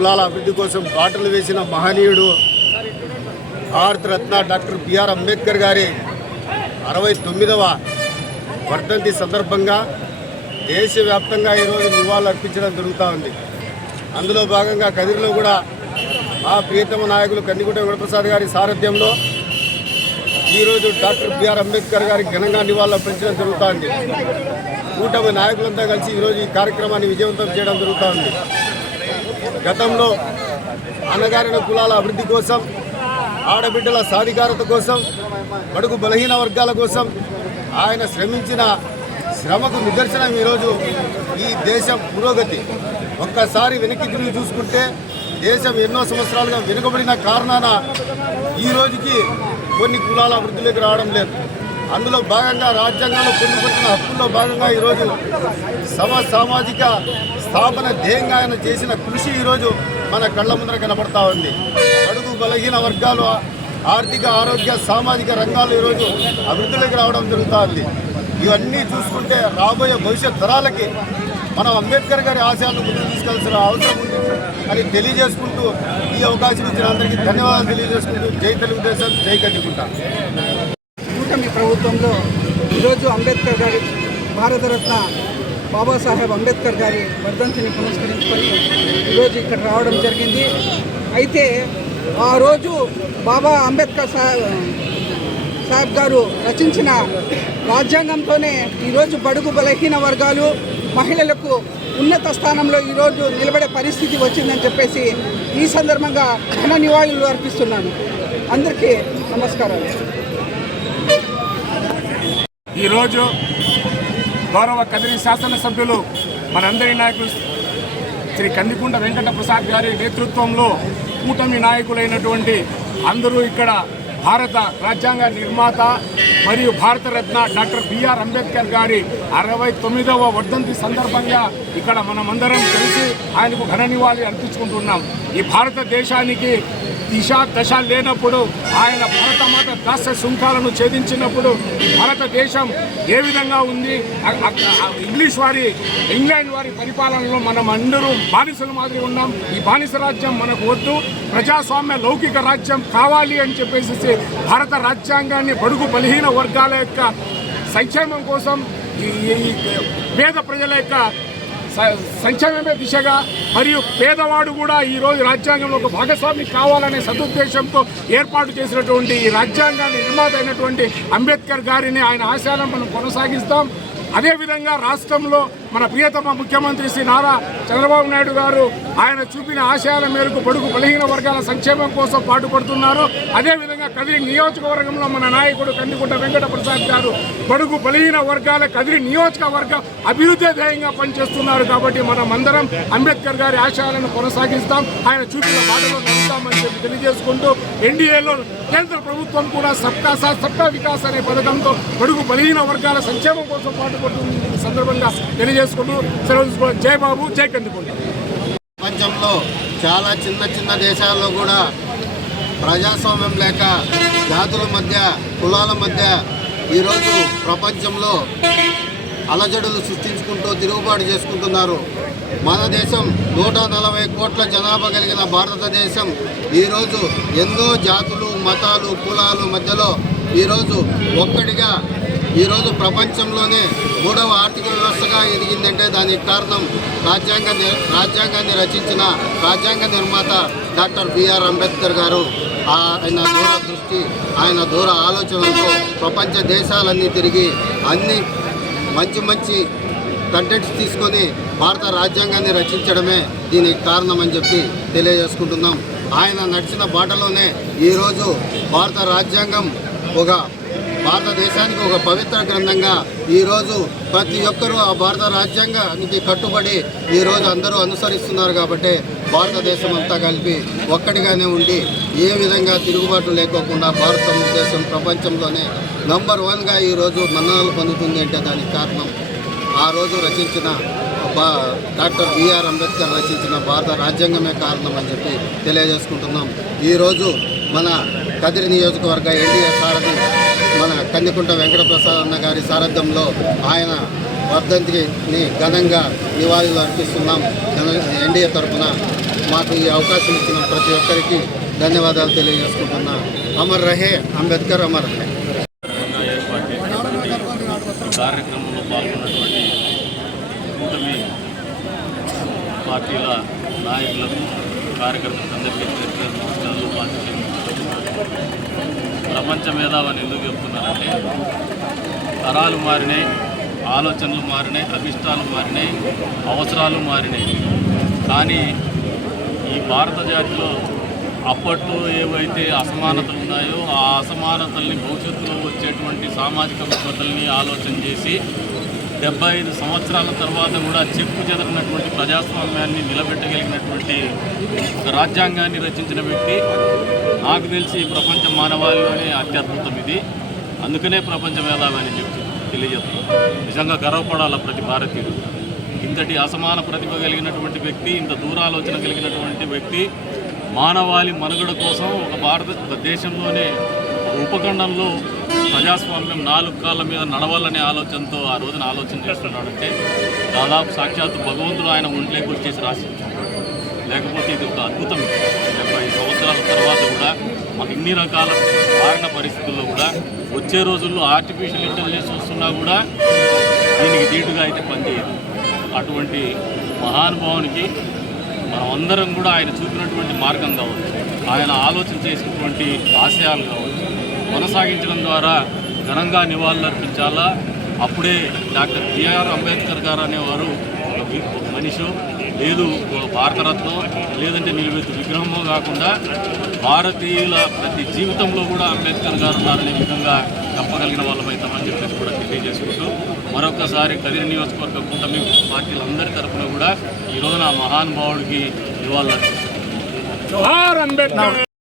కులాల అభివృద్ధి కోసం బాటలు వేసిన మహనీయుడు భారతరత్న డాక్టర్ బిఆర్ అంబేద్కర్ గారి 69వ వర్ధంతి సందర్భంగా దేశవ్యాప్తంగా ఈరోజు నివాళులు అర్పించడం జరుగుతూ ఉంది. అందులో భాగంగా కదిరిలో కూడా మా ప్రియతమ నాయకులు కందికుంట వెంకటప్రసాద్ గారి సారథ్యంలో ఈరోజు డాక్టర్ బిఆర్ అంబేద్కర్ గారికి ఘనంగా నివాళులు అర్పించడం జరుగుతోంది. కూటమి నాయకులంతా కలిసి ఈరోజు ఈ కార్యక్రమాన్ని విజయవంతం చేయడం జరుగుతోంది. గతంలో అణగారిన కులాల అభివృద్ధి కోసం, ఆడబిడ్డల సాధికారత కోసం, బడుగు బలహీన వర్గాల కోసం ఆయన శ్రమించిన శ్రమకు నిదర్శనం ఈరోజు ఈ దేశం పురోగతి. ఒక్కసారి వెనక్కి తిరిగి చూసుకుంటే దేశం ఎన్నో సంవత్సరాలుగా వెనుకబడిన కారణాన ఈ రోజుకి కొన్ని కులాల అభివృద్ధిలోకి రావడం లేదు. అందులో భాగంగా రాజ్యాంగంలో పొందుపరిచిన హక్కుల్లో భాగంగా ఈరోజు సామాజిక స్థాపన ధ్యేయంగా ఆయన చేసిన కృషి ఈరోజు మన కళ్ళ ముందర కనబడతా ఉంది. అడుగు బలహీన వర్గాలు ఆర్థిక, ఆరోగ్య, సామాజిక రంగాలు ఈరోజు అభివృద్ధిలోకి రావడం జరుగుతుంది. ఇవన్నీ చూసుకుంటే రాబోయే భవిష్యత్ తరాలకి మనం అంబేద్కర్ గారి ఆశయాలను ముందుకు తీసుకెళ్లాల్సిన అవసరం ఉంది అని తెలియజేసుకుంటూ ఈ అవకాశం ఇచ్చిన అందరికీ ధన్యవాదాలు తెలియజేసుకుంటూ జై తెలుగుదేశం, జై కందికుంట. కూటమి ప్రభుత్వంలో ఈరోజు అంబేద్కర్ గారి భారతరత్న బాబాసాహెబ్ అంబేద్కర్ గారి వర్ధంతిని పురస్కరించుకొని ఈరోజు ఇక్కడ రావడం జరిగింది. అయితే ఆ రోజు బాబా అంబేద్కర్ సాహెబ్ గారు రచించిన రాజ్యాంగంతోనే ఈరోజు బడుగు బలహీన వర్గాలు, మహిళలకు ఉన్నత స్థానంలో ఈరోజు నిలబడే పరిస్థితి వచ్చిందని చెప్పేసి ఈ సందర్భంగా ఘన నివాళులు అర్పిస్తున్నాను. అందరికీ నమస్కారాలు. ఈరోజు గౌరవ కదిరి శాసనసభ్యులు మనందరి నాయకులు శ్రీ కందికుంట వెంకటప్రసాద్ గారి నేతృత్వంలో కూటమి నాయకులైనటువంటి అందరూ ఇక్కడ భారత రాజ్యాంగ నిర్మాత మరియు భారతరత్న డాక్టర్ బిఆర్ అంబేద్కర్ గారి 69వ వర్ధంతి సందర్భంగా ఇక్కడ మనమందరం కలిసి ఆయనకు ఘన నివాళి అర్పించుకుంటున్నాం. ఈ భారతదేశానికి దిశ దశ లేనప్పుడు, ఆయన భారతమాత దాస్య శృంఖాలను ఛేదించినప్పుడు భారతదేశం ఏ విధంగా ఉంది, ఇంగ్లాండ్ వారి పరిపాలనలో మనం అందరూ బానిసల మాదిరి ఉన్నాం. ఈ బానిస రాజ్యం మనకు వద్దు, ప్రజాస్వామ్య లౌకిక రాజ్యం కావాలి అని చెప్పేసి భారత రాజ్యాంగాన్ని బడుగు బలహీన వర్గాల యొక్క సంక్షేమం కోసం, ఈ పేద ప్రజల యొక్క సంక్షేమమే దిశగా మరియు పేదవాడు కూడా ఈరోజు రాజ్యాంగంలో ఒక భాగస్వామి కావాలనే సదుద్దేశంతో ఏర్పాటు చేసినటువంటి ఈ రాజ్యాంగాన్ని నిర్మాత అయినటువంటి అంబేద్కర్ గారిని, ఆయన ఆశయాలను మనం కొనసాగిస్తాం. అదేవిధంగా రాష్ట్రంలో మన ప్రియతమ ముఖ్యమంత్రి శ్రీ నారా చంద్రబాబు నాయుడు గారు ఆయన చూపిన ఆశయాల మేరకు బడుగు బలహీన వర్గాల సంక్షేమం కోసం పాటుపడుతున్నారు. అదేవిధంగా కదిరి నియోజకవర్గంలో మన నాయకుడు కందికుంట వెంకటప్రసాద్ గారు బడుగు బలహీన వర్గాల కదిరి నియోజకవర్గ అభివృద్ధి ధ్యేయంగా పనిచేస్తున్నారు. కాబట్టి మనం అందరం అంబేద్కర్ గారి ఆశయాలను కొనసాగిస్తాం, ఆయన చూపిన బాటలో నడుస్తామని చెప్పి తెలియజేసుకుంటూ ఎన్డీఏలో కేంద్ర ప్రభుత్వం కూడా సబ్కా సాత్ సబ్కా వికాస్ అనే పథకంతో బడుగు బలహీన వర్గాల సంక్షేమం కోసం పాటుపడుతున్న సందర్భంగా తెలియజేసుకుంటూ సెలవు. జై బాబు, జై కందికుంట. ప్రపంచంలో చాలా చిన్న దేశాల్లో కూడా ప్రజాస్వామ్యం లేక జాతుల మధ్య, కులాల మధ్య ఈరోజు ప్రపంచంలో అలజడులు సృష్టించుకుంటూ తిరుగుబాటు చేసుకుంటున్నారు. మన దేశం 140 కోట్ల జనాభా కలిగిన భారతదేశం ఈరోజు ఎన్నో జాతులు, మతాలు, కులాలు మధ్యలో ఈరోజు ఒక్కడిగా ఈరోజు ప్రపంచంలోనే 3వ ఆర్థిక వ్యవస్థగా ఎదిగిందంటే దానికి కారణం రాజ్యాంగాన్ని రచించిన రాజ్యాంగ నిర్మాత డాక్టర్ బిఆర్ అంబేద్కర్ గారు. ఆయన దూరదృష్టి, ఆయన దూర ఆలోచనలతో ప్రపంచ దేశాలన్నీ తిరిగి అన్ని మంచి కంటెంట్స్ తీసుకొని భారత రాజ్యాంగాన్ని రచించడమే దీనికి కారణమని చెప్పి తెలియజేసుకుంటున్నాం. ఆయన నడిచిన బాటలోనే ఈరోజు భారత రాజ్యాంగం భారతదేశానికి ఒక పవిత్ర గ్రంథంగా ఈరోజు ప్రతి ఒక్కరూ ఆ భారత రాజ్యాంగానికి కట్టుబడి ఈరోజు అందరూ అనుసరిస్తున్నారు. కాబట్టి భారతదేశం అంతా కలిపి ఒక్కటిగానే ఉండి ఏ విధంగా తిరుగుబాటు లేకోకుండా భారతదేశం ప్రపంచంలోనే నంబర్ 1గా ఈరోజు మన్ననలు పొందుతుంది అంటే దానికి కారణం ఆ రోజు రచించిన డాక్టర్ బిఆర్ అంబేద్కర్ రచించిన భారత రాజ్యాంగమే కారణం అని చెప్పి తెలియజేసుకుంటున్నాం. ఈరోజు మన కదిరి నియోజకవర్గ ఎన్డీఏ సారథి మన కందికుంట వెంకటప్రసాద్ అన్న గారి సారథ్యంలో ఆయన వర్ధంతిని ఘనంగా నివాళులు అర్పిస్తున్నాం. ఎన్డీఏ తరఫున మాకు ఈ అవకాశం ఇచ్చిన ప్రతి ఒక్కరికి ధన్యవాదాలు తెలియజేసుకుంటున్నా. అమర్ రహే అంబేద్కర్, అమర్ రహే. ఏర్పాటు కార్యక్రమంలో పాల్గొన్నటువంటి కూటమి పార్టీల నాయకులకు, కార్యకర్తలకు అందరికీ నమస్కారాలు. ప్రపంచ మేధావని ఎందుకు చెప్తున్నారంటే తరాలు మారినాయి, ఆలోచనలు మారినాయి, అభిష్టాలు మారినాయి, అవసరాలు మారినాయి. కానీ ఈ భారత జాతిలో అప్పట్లో ఏవైతే అసమానతలు ఉన్నాయో ఆ అసమానతల్ని భవిష్యత్తులో వచ్చేటువంటి సామాజిక రుగ్మతల్ని ఆలోచన చేసి 75 సంవత్సరాల తర్వాత కూడా చెక్కు చెదరినటువంటి ప్రజాస్వామ్యాన్ని నిలబెట్టగలిగినటువంటి ఒక రాజ్యాంగాన్ని రచించిన వ్యక్తి నాకు తెలిసి ప్రపంచ మానవాళిలోనే అత్యద్భుతం ఇది. అందుకనే ప్రపంచ మేధావి అని తెలియజేస్తున్నాను. నిజంగా గర్వపడాల ప్రతి భారతీయుడు. ఇంతటి అసమాన ప్రతిభ కలిగినటువంటి వ్యక్తి, ఇంత దూరాలోచన కలిగినటువంటి వ్యక్తి మానవాళి మనుగడ కోసం ఒక భారతదేశంలోనే ఉపఖండంలో ప్రజాస్వామ్యం 4 కాళ్ళ మీద నడవాలనే ఆలోచనతో ఆ రోజున ఆలోచన చేస్తున్నాడంటే దాదాపు సాక్షాత్తు భగవంతుడు ఆయన ఒంట్లోకి వచ్చేసి రాసి, లేకపోతే ఇది ఒక అద్భుతం. 70 సంవత్సరాల తర్వాత కూడా మాకు ఇన్ని రకాల మారిన పరిస్థితుల్లో కూడా వచ్చే రోజుల్లో ఆర్టిఫిషియల్ ఇంటెలిజెన్స్ వస్తున్నా కూడా దీనికి ధీటుగా అయితే పనిచేయదు. అటువంటి మహానుభావునికి మనం అందరం కూడా ఆయన చూపినటువంటి మార్గం కావచ్చు, ఆయన ఆలోచన చేసినటువంటి ఆశయాలు కావచ్చు కొనసాగించడం ద్వారా ఘనంగా నివాళులర్పించాలా. అప్పుడే డాక్టర్ బిఆర్ అంబేద్కర్ గారు అనేవారు ఒక మనిషి లేదు భారతరత్నం లేదంటే నిలువెత్తు విగ్రహమో కాకుండా భారతీయుల ప్రతి జీవితంలో కూడా అంబేద్కర్ గారు ఉన్నారనే విధంగా చెప్పగలిగిన వాళ్ళమైతామని చెప్పేసి కూడా తెలియజేసుకుంటూ మరొకసారి కదిరి నియోజకవర్గ కూటమి పార్టీలందరి తరఫున కూడా ఈ రోజున ఆ మహానుభావుడికి నివాళులర్పిస్తున్నాం. జోహార్ అంబేద్కర్.